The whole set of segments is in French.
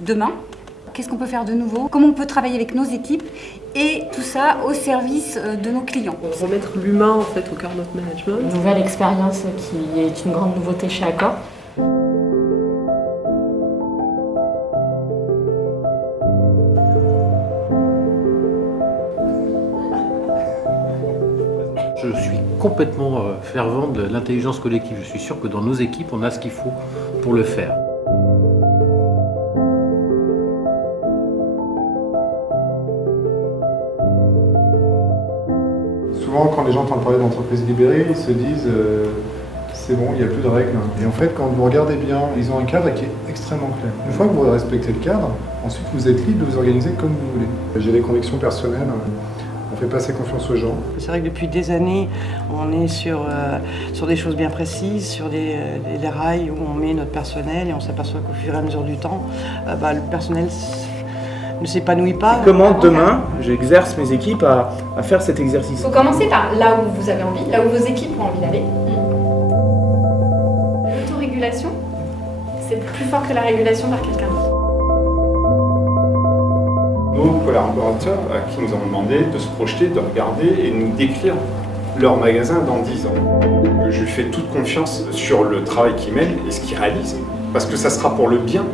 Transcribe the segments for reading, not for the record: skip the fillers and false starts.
demain. Qu'est-ce qu'on peut faire de nouveau? Comment on peut travailler avec nos équipes? Et tout ça au service de nos clients. Remettre l'humain en fait au cœur de notre management. Une nouvelle expérience qui est une grande nouveauté chez Accor. Je suis complètement fervent de l'intelligence collective. Je suis sûr que dans nos équipes, on a ce qu'il faut pour le faire. Souvent, quand les gens entendent parler d'entreprises libérées, ils se disent c'est bon, il n'y a plus de règles. Et en fait, quand vous regardez bien, ils ont un cadre qui est extrêmement clair. Une fois que vous respectez le cadre, ensuite vous êtes libre de vous organiser comme vous voulez. J'ai des convictions personnelles, on fait pas assez confiance aux gens. C'est vrai que depuis des années, on est sur des choses bien précises, sur des rails où on met notre personnel et on s'aperçoit qu'au fur et à mesure du temps, le personnel ne s'épanouit pas. Comment demain j'exerce mes équipes à faire cet exercice? Il faut commencer par là où vous avez envie, là où vos équipes ont envie d'aller. L'autorégulation, c'est plus fort que la régulation par quelqu'un d'autre. Nos collaborateurs à qui nous avons demandé de se projeter, de regarder et nous décrire leur magasin dans 10 ans. Je lui fais toute confiance sur le travail qu'il mène et ce qu'il réalise, parce que ça sera pour le bien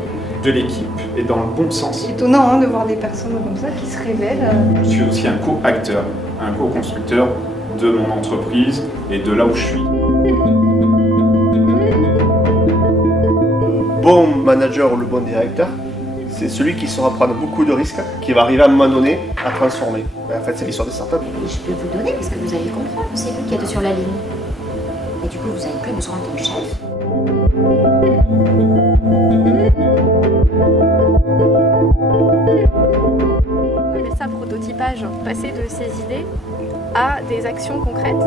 de l'équipe et dans le bon sens. C'est étonnant de voir des personnes comme ça qui se révèlent. Je suis aussi un co-acteur, un co-constructeur de mon entreprise et de là où je suis. Le bon manager ou le bon directeur, c'est celui qui saura prendre beaucoup de risques, qui va arriver à un moment donné à transformer. En fait, c'est l'histoire des startups. Je peux vous donner parce que vous allez comprendre, c'est vous qui êtes sur la ligne. Et du coup, vous n'avez plus besoin d'un chef. On appelle ça prototypage, passer de ces idées à des actions concrètes.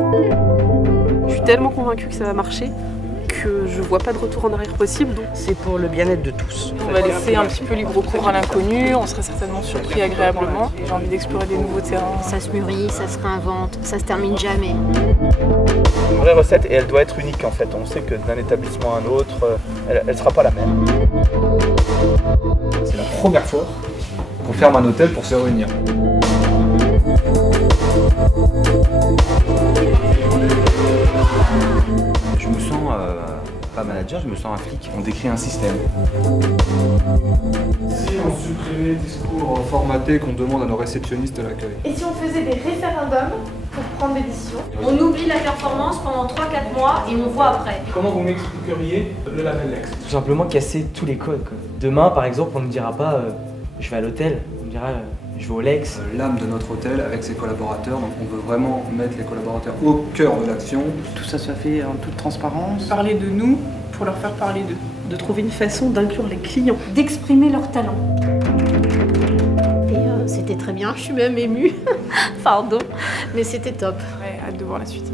Je suis tellement convaincue que ça va marcher que je vois pas de retour en arrière possible. C'est pour le bien-être de tous. On va laisser un petit peu libre cours à l'inconnu, on serait certainement surpris agréablement. J'ai envie d'explorer des nouveaux terrains. Ça se mûrit, ça se réinvente, ça se termine jamais. Une vraie recette et elle doit être unique en fait. On sait que d'un établissement à un autre, elle ne sera pas la même. C'est la première fois qu'on ferme un hôtel pour se réunir. Je me sens pas manager, je me sens un flic. On décrit un système. Si on supprimait le discours formaté qu'on demande à nos réceptionnistes de l'accueil. Et si on faisait des référendums pour prendre des décisions? On oublie la performance pendant 3-4 mois et on voit après. Comment vous m'expliqueriez le label Lex? Tout simplement casser tous les codes, quoi. Demain, par exemple, on ne dira pas je vais à l'hôtel, on dira je vais au Lex. L'âme de notre hôtel avec ses collaborateurs, donc on veut vraiment mettre les collaborateurs au cœur de l'action. Tout ça se fait en toute transparence. Parler de nous pour leur faire parler d'eux. De trouver une façon d'inclure les clients. D'exprimer leurs talents. Et c'était très bien, je suis même émue. Pardon, mais c'était top. Ouais, hâte de voir la suite.